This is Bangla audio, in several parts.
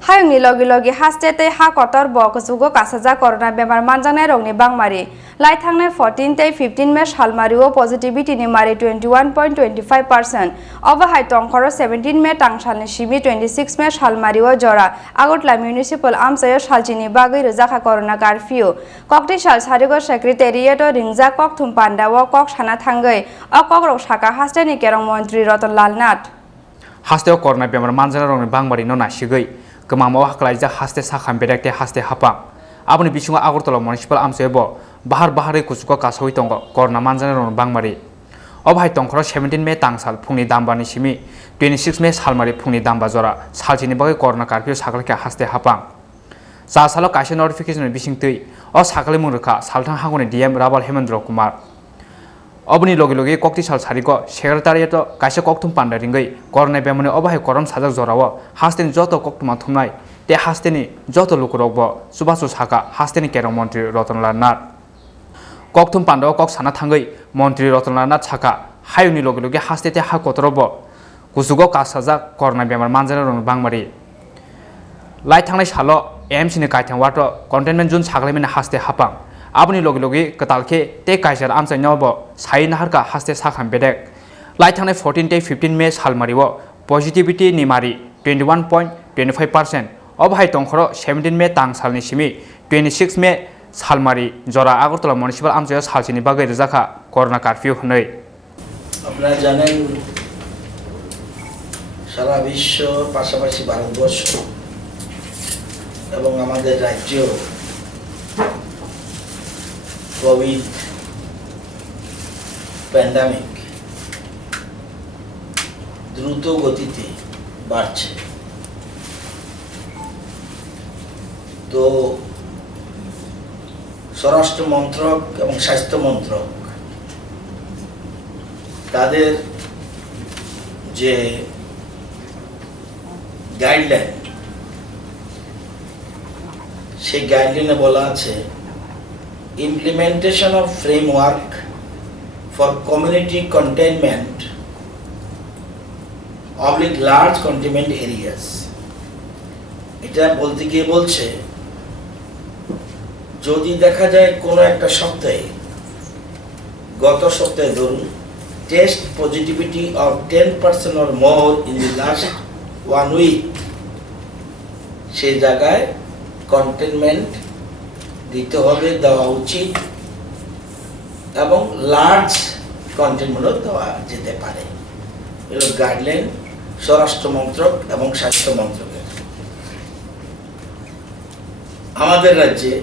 Hayungni logi hastete ha kotor bo kusugo kasaja corona bemar manjanai rongni bangmari lai thangnai 14 tei 15 me salmario positivity ni mari 21.25% obahai tongkhoro 17 me tangsalni simi 26 me salmario jora agotla municipal amsayo salchini bagui rojaka corona curfew kokti sal sarigo secretariat o ringja kok thumpanda o kok sana thangai o kok rok saka hasteni kerong mantri Ratanlal Nath hasteo corona bemar manjanai rongni bangmari no nasigoi Kemamo haklaija haste sakham bedakte haste hapang aboni bisingo Agartala municipal amsebo bahar kusuko kasoi tongo corona manjana ron bangmari obhai tongkhoro 17 me tangsal phungni dambani simi 26 me salmari phungni damba jora salchini bagai corona curfew sakalke haste hapang sa salo kaise notification bisingtui o sakali mungrekha salthang hangoni DM Rabal Hemendra Kumar Obni logi kokti sal sariko secretariat kaise koktum panda ringai corona bemani obhai korom sajak jorawo hasteni joto koktum thumnai te hasteni joto lukurokbo subasu saka hasteni kerong mantri Ratanlal Nath koktum panda kok sana thangai mantri Ratanlal Nath saka hayuni logi hastete ha kotorobo kusugo kasajak corona bemar manjana ron bangmari lai thangnai salo AMC ni kaithang wato containment zone saklemene haste hapang Abni logi katalke te kaiser amsai nobo sai naharka haste sakham bedek lai thangnai 14 te 15 me salmariwo positivity ni mari 21.25% obhai tongkhoro 17 me tangsalni simi 26 me salmari jora Agartala municipal amsayo salchini bagai rojaka corona curfew hnoi আপনারা জানেন সারা বিশ্ব পাশাপাশি ভারতবর্ষ এবং আমাদের রাজ্য কোভিড প্যান্ডামিক দ্রুত গতিতে বাড়ছে তো স্বরাষ্ট্র মন্ত্রক এবং স্বাস্থ্য মন্ত্রক তাদের যে গাইডলাইন সেই গাইডলাইনে বলা আছে implementation of framework for community containment oblique large containment areas এটা বলতে গিয়ে বলছে যদি দেখা যায় কোনো একটা সপ্তাহে গত সপ্তাহে ধরুন test positivity of 10% or more in the last 1 week সেই জায়গায় containment দিতে হবে দেওয়া উচিত এবং লার্জ কন্টেইনমেন্টও দেওয়া যেতে পারে এগুলো গাইডলাইন স্বরাষ্ট্র মন্ত্রক এবং স্বাস্থ্য মন্ত্রকের আমাদের রাজ্যে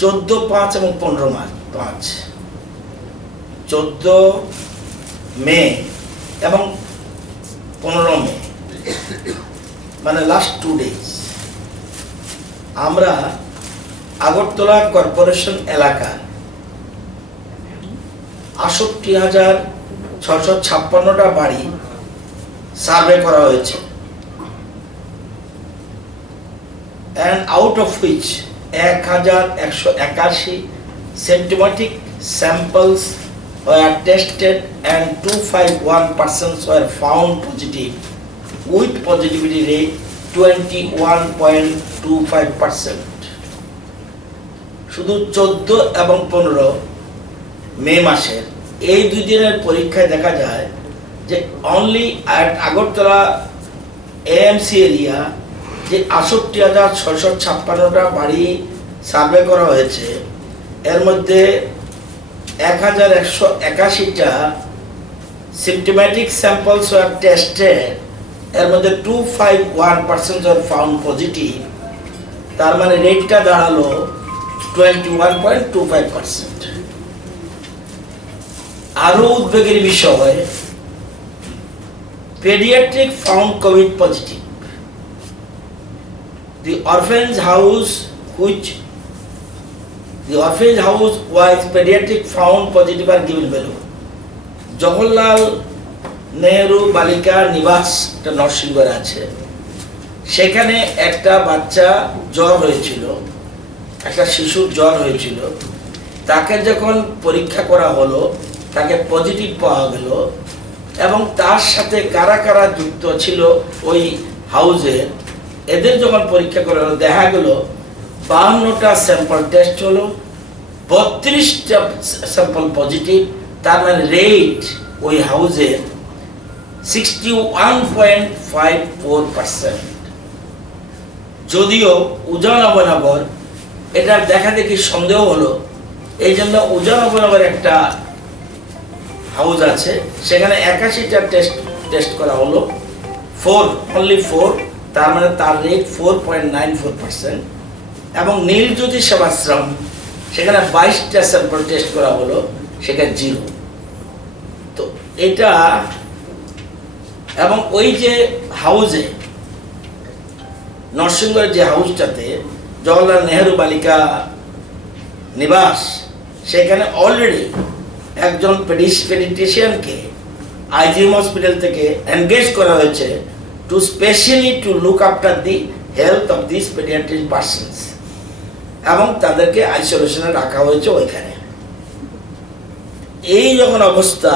14/5 এবং 15/5 14 মে এবং 15 মে মানে লাস্ট 2 ডেজ আমরা আগরতলা কর্পোরেশন এলাকা ৬৮,৬৫৬টা বাড়ি সার্ভে করা হয়েছে and out of which ১,১৮১ symptomatic samples were tested and 251 persons were found positive with positivity rate 21.25% শুধু 14 এবং 15 মে মাসের এই দুই দিনের পরীক্ষায় দেখা যায় যে অনলি আগরতলা এএমসি এরিয়া যে ৬৮,৬৫৬টা বাড়ি সার্ভে করা হয়েছে এর মধ্যে ১,১৮১টা সিম্পটোম্যাটিক স্যাম্পলস ওয়ার টেস্টেড এর মধ্যে 251% আর ফাউন্ড পজিটিভ তার মানে রেটটা দাঁড়ালো 21.25% আরো উদ্বেগের বিষয় paediatric found covid positive the orphanage house was pediatric found positive আর given below জওহরলাল নেহরু বালিকা নিবাস একটা নরসিংগড়ে আছে সেখানে একটা বাচ্চা জ্বর হয়েছিল একটা শিশুর জ্বর হয়েছিল তাকে যখন পরীক্ষা করা হলো তাকে পজিটিভ পাওয়া গেল এবং তার সাথে কারা কারা যুক্ত ছিল ওই হাউজে, এদের যখন পরীক্ষা করা হলো দেখা গেল 52টা স্যাম্পল টেস্ট হলো, 32টা স্যাম্পল পজিটিভ। তার মানে রেট ওই হাউজের 61.54%। যদিও উজান নবনগর এটা দেখা দেখি সন্দেহ হলো, এই জন্য উজান নবনগর একটা হাউস আছে, সেখানে 81টা টেস্ট করা হলো, 4 তার মানে তার রেট 4.94%। এবং নীলজ্যোতি সেবাশ্রম সেখানে 22টা স্যাম্পল টেস্ট করা হলো, সেখানে 0। তো এটা এবং ওই যে হাউজে নরসিংগড়ের যে হাউসটাতে জওহরলাল নেহেরু বালিকা নিবাস, সেখানে অলরেডি একজন পেডিয়াট্রিশিয়ানকে আইজিএম হসপিটাল থেকে এনগেজ করা হয়েছে to specially to look after the health of this paediatric persons, এবং তাদেরকে আইসোলেশনে রাখা হয়েছে ওইখানে। এই যখন অবস্থা,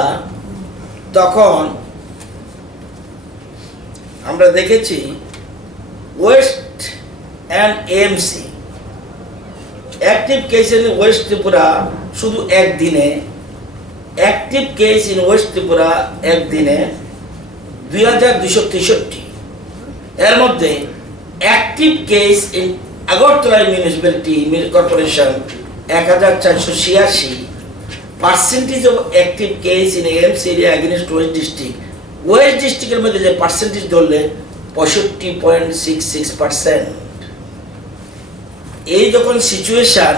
তখন আমরা দেখেছি West and AMC active case in West Tripura শুধু একদিনে, active case in West Tripura একদিনে 2263। এর মধ্যে active case in Agartala municipality corporation 1486। Percentage of active case in AMC area against West district, West ডিস্ট্রিক্টের মধ্যে যে পার্সেন্টেজ ধরলে 65.66%। এই যখন সিচুয়েশন,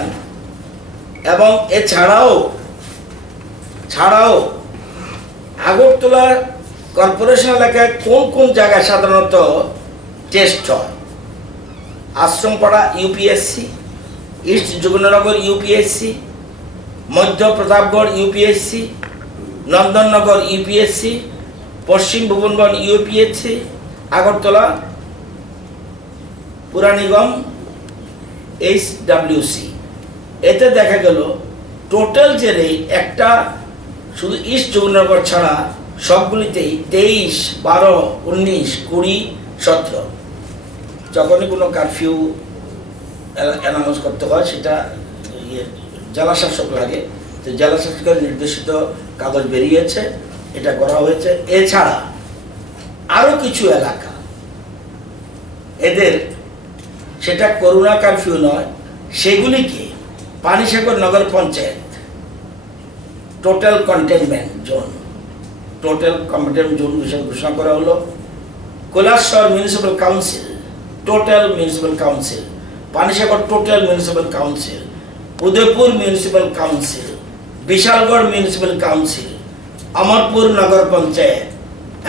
এবং এছাড়াও আগরতলা কর্পোরেশন এলাকায় কোন কোন জায়গায় সাধারণত টেস্ট হয়? Ashrampara UPSC, east Jogendranagar UPSC, মধ্য প্রতাপগড় ইউপিএসসি, নন্দননগর ইউপিএসসি, পশ্চিম ভুবনগঞ্জ ইউপিএসসি, আগরতলা পুরা নিগম HWC। এতে দেখা গেল টোটাল যে রেট, একটা শুধু ইস্ট যোগেন্দ্রনগর ছাড়া সবগুলিতেই 23, 12, 19, 20, 17 যখনই কোনো কারফিউ অ্যানাউন্স করতে হয় সেটা জেলা শাসক লাগে, তো জেলা শাসকের নির্দেশিত কাগজ বেরিয়েছে, এটা করা হয়েছে। এছাড়া আরো কিছু এলাকা এদের, সেটা করোনা কারফিউ নয়, সেগুলিকে Panisagar Nagar Panchayat total containment zone হিসেবে ঘোষণা করা হলো। Kailashahar municipal council total municipal council, Panisagar total municipal council, Udaipur municipal council, Bishalgarh municipal council, Amarpur Nagar Panchayat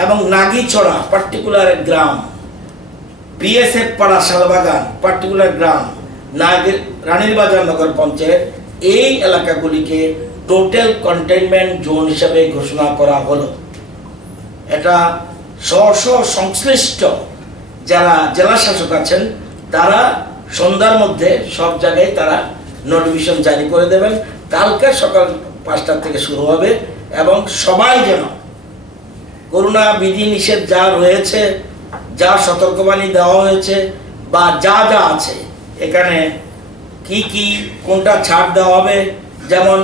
এবং নাগিছড়া পার্টিকুলার গ্রাম, বিএসএফ পাড়া শালবাগান পার্টিকুলার গ্রাম, রানীরবাজার নগর পঞ্চায়েত, এই এলাকাগুলিকে টোটাল কন্টেইনমেন্ট জোন হিসাবে ঘোষণা করা হলো। এটা সংশ্লিষ্ট যারা জেলা শাসক আছেন তারা সন্ধ্যার মধ্যে সব জায়গায় তারা নোটিফিকেশন জারি করে দেবেন। কালকে সকাল 5টা থেকে শুরু হবে, এবং সবাই যেন করোনা বিধি নিষেধ যা রয়েছে, যা সতর্কবাণী দেওয়া হয়েছে বা যা যা আছে, এখানে কি কোনটা ছাড় দেওয়া হবে, যেমন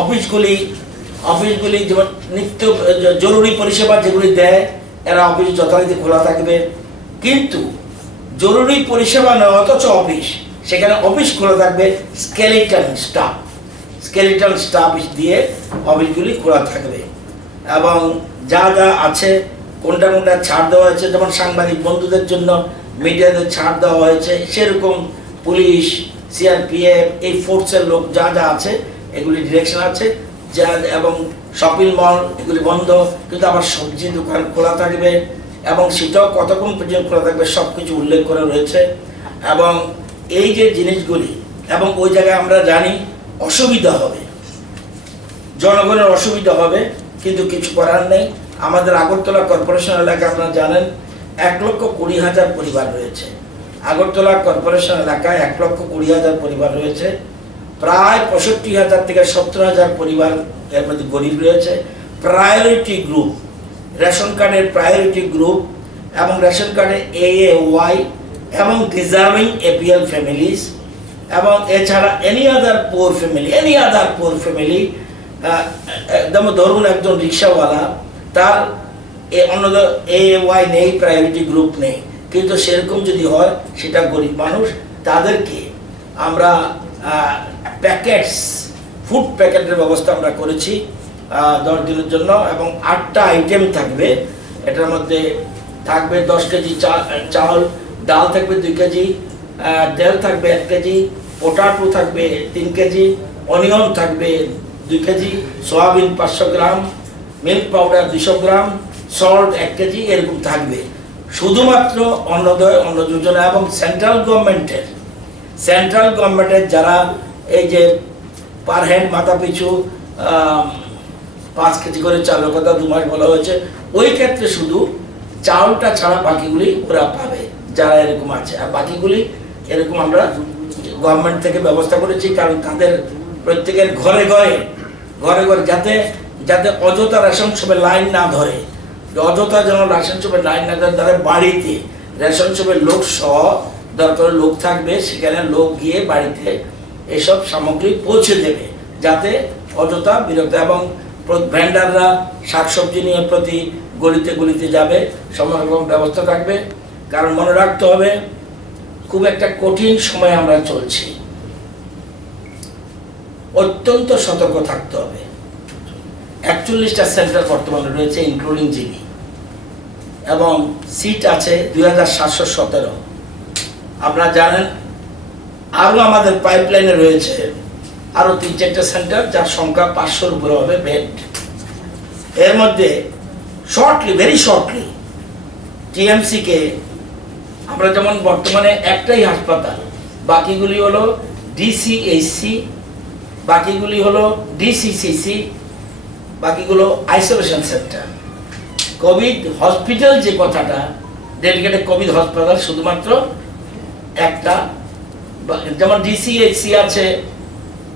অফিসগুলি যেমন নিত্য জরুরি পরিষেবা যেগুলি দেয়, এরা অফিস যথারীতি খোলা থাকবে। কিন্তু জরুরি পরিষেবা নয় অথচ অফিস, সেখানে অফিস খোলা থাকবে, স্কেলিটন স্টাফ দিয়ে অফিসগুলি খোলা থাকবে। এবং যা যা আছে, কোনটা ছাড় দেওয়া হয়েছে, যেমন সাংবাদিক বন্ধুদের জন্য মিডিয়াদের ছাড় দেওয়া হয়েছে, সেরকম পুলিশ, সিআরপিএফ, এই ফোর্সের লোক যা যা আছে এগুলি ডিরেকশন আছে। এবং শপিং মল এগুলি বন্ধ, কিন্তু আবার সবজি দোকান খোলা থাকবে, এবং সেটাও কতক্ষণ পর্যন্ত খোলা থাকবে সব কিছু উল্লেখ করা রয়েছে। এবং এই যে জিনিসগুলি, এবং ওই জায়গায় আমরা জানি অসুবিধা হবে, জনগণের অসুবিধা হবে, কিন্তু কিছু করার নেই। আমাদের আগরতলা কর্পোরেশন এলাকা আপনারা জানেন 1,20,000 পরিবার রয়েছে। আগরতলা কর্পোরেশন এলাকায় 1,20,000 পরিবার রয়েছে। প্রায় 65,000 থেকে 70,000 পরিবার এর মধ্যে গরিব রয়েছে। প্রায়োরিটি গ্রুপ, রেশন কার্ডের প্রায়োরিটি গ্রুপ এবং রেশন কার্ডে AAY এবং ডিজার্ভিং APL ফ্যামিলিজ এবং এছাড়া এনি আদার পোর ফ্যামিলি, যেমন ধরুন একজন রিক্সাওয়ালা, তার অন্যদের AAY নেই, প্রায়োরিটি গ্রুপ নেই, কিন্তু সেরকম যদি হয় সেটা গরিব মানুষ, তাদেরকে আমরা ফুড প্যাকেটের ব্যবস্থা আমরা করেছি 10 দিনের জন্য, এবং 8টা আইটেম থাকবে। এটার মধ্যে থাকবে 10 কেজি চাল, ডাল থাকবে 2 কেজি, তেল থাকবে 1 কেজি, পোটাটো থাকবে 3 কেজি, অনিয়ন থাকবে 2 কেজি, সয়াবিন 500 গ্রাম, মিল্ক পাউডার 200 গ্রাম, সল্ট 1 কেজি, এরকম থাকবে। শুধুমাত্র অন্নদয়, অন্ন যোজনা এবং সেন্ট্রাল গভর্নমেন্টের যারা এই যে পার হেড মাথা পিছু 5 কেজি করে চালের কথা 2 মাস বলা হয়েছে, ওই ক্ষেত্রে শুধু চাউলটা ছাড়া বাকিগুলি ওরা পাবে যারা এরকম আছে। আর বাকিগুলি এরকম আমরা গভর্নমেন্ট থেকে ব্যবস্থা করেছি, কারণ তাদের প্রত্যেকের ঘরে ঘরে যাতে অযথা রেশন শপে লাইন না ধরে, অযথা যেন রেশন শপে লাইন না ধরে, তাদের বাড়িতে রেশন শপের লোক সহ দরকার লোক থাকবে, সেখানে লোক গিয়ে বাড়িতে এসব সামগ্রী পৌঁছে দেবে, যাতে অযথা বিরক্ত। এবং ভ্যান্ডাররা শাকসবজি নিয়ে প্রতি গলিতে যাবে, সময় রকম ব্যবস্থা থাকবে। কারণ মনে রাখতে হবে, খুব একটা কঠিন সময় আমরা চলছি, অত্যন্ত সতর্ক থাকতে হবে। 41টা সেন্টার বর্তমানে রয়েছে ইনক্লুডিং জিবি, এবং সিট আছে 2717। আপনারা জানেন আরো আমাদের পাইপলাইনে রয়েছে আরো 3-4টা সেন্টার, যার সংখ্যা 500-র উপরে হবে বেড। এর মধ্যে ভেরি শর্টলি টিএমসি কে আমরা যেমন বর্তমানে একটাই হাসপাতাল, বাকিগুলি হলো ডিসিএইচসি, বাকিগুলি হলো ডিসিসিসি, বাকিগুলো আইসোলেশন সেন্টার। কোভিড হসপিটাল যে কথাটা, ডেডিকেটেড কোভিড হাসপাতাল শুধুমাত্র একটা, যেমন ডিসিএইচসি আছে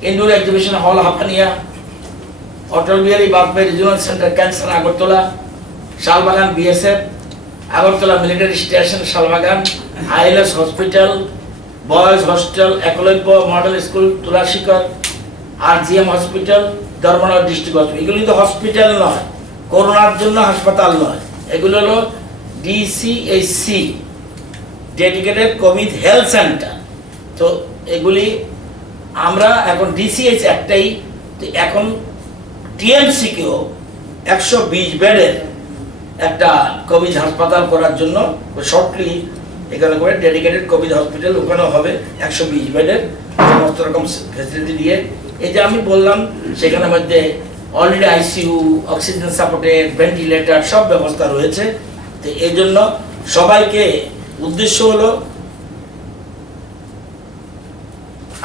indoor exhibition hall Hapania, Atal Bihari Vajpayee regional centre cancer Agartala, Salbagan BSF, Agartala military station Salbagan, ILS hospital, boys hostel, Eklavya model school Tulashikar, RGM hospital, Dharmanagar district hospital. এগুলি তো হসপিটাল নয়, করোনার জন্য হাসপাতাল নয়, এগুলো হলো ডিসিএইচসি, ডেডিকেটেড কোভিড হেলথ সেন্টার। তো এগুলি আমরা এখন ডিসিএইচ একটাই, এখন টিএমসি কেও 120 বেডের একটা কোভিড হাসপাতাল করার জন্য শর্টলি এখানে করে ডেডিকেটেড কোভিড হসপিটাল ওখানেও হবে 120 বেডের, সমস্ত রকম ফ্যাসিলিটি দিয়ে। এই যে আমি বললাম, সেখানের মধ্যে already ICU, oxygen supported, ventilator সব ব্যবস্থা রয়েছে। তো এই জন্য সবাইকে উদ্দেশ্য হলো,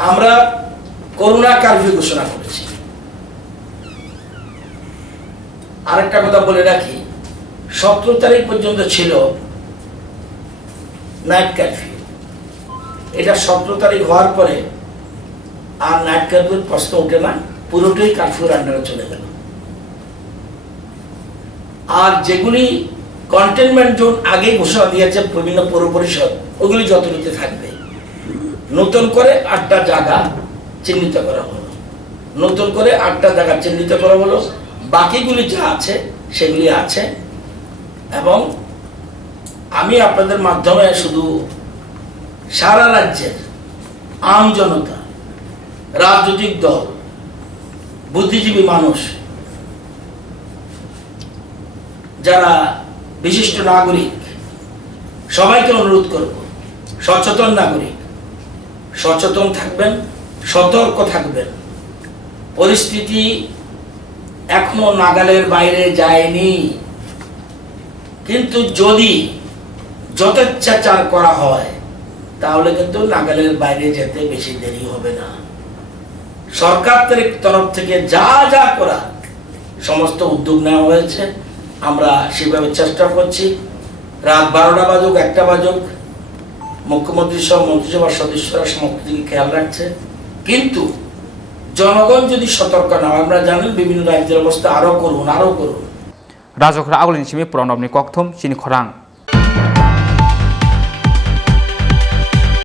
আমরা করোনা কারফিউ ঘোষণা করেছি। আরেকটা কথা বলে রাখি, 17 তারিখ পর্যন্ত ছিল নাইট কারফিউ। এটা 17 তারিখ হওয়ার পরে আর নাইট কারফিউর প্রশ্ন ওঠে না, পুরোটাই কারফিউর আন্ডারে চলে গেল। আর যেগুলি কন্টেনমেন্ট জোন আগে ঘোষণা দিয়েছে বিভিন্ন পৌর পরিষদ, ওগুলি যথারীতি থাকবে। নতুন করে 8টা জায়গা চিহ্নিত করা হলো, বাকিগুলি যা আছে সেগুলি আছে। এবং আমি আপনাদের মাধ্যমে শুধু সারা রাজ্যের আম জনতা, রাজনৈতিক দল, বুদ্ধিজীবী মানুষ, যারা বিশিষ্ট নাগরিক, সবাইকে অনুরোধ করব, সচেতন নাগরিক, সচেতন থাকবেন, সতর্ক থাকবেন। পরিস্থিতি এখনো নাগালের বাইরে যায়নি, কিন্তু যদি যথেচ্ছাচার করা হয় তাহলে কিন্তু নাগালের বাইরে যেতে বেশি দেরি হবে না। সরকারের তরফ থেকে যা করা সমস্ত উদ্যোগ নেওয়া হয়েছে, আমরা সেভাবে চেষ্টা করছি। রাত 12টা বাজুক, 1টা বাজুক, মুখ্যমন্ত্রী সহ মন্ত্রিসভার সদস্যরা সমস্ত দিকে খেয়াল রাখছে। কিন্তু জনগণ যদি সতর্ক না হয়, আমরা জানেন বিভিন্ন রাজ্যের অবস্থা আরো করুন। রাজকরা আগলিন সিমি প্রণবনি ককথম চিনি খরাং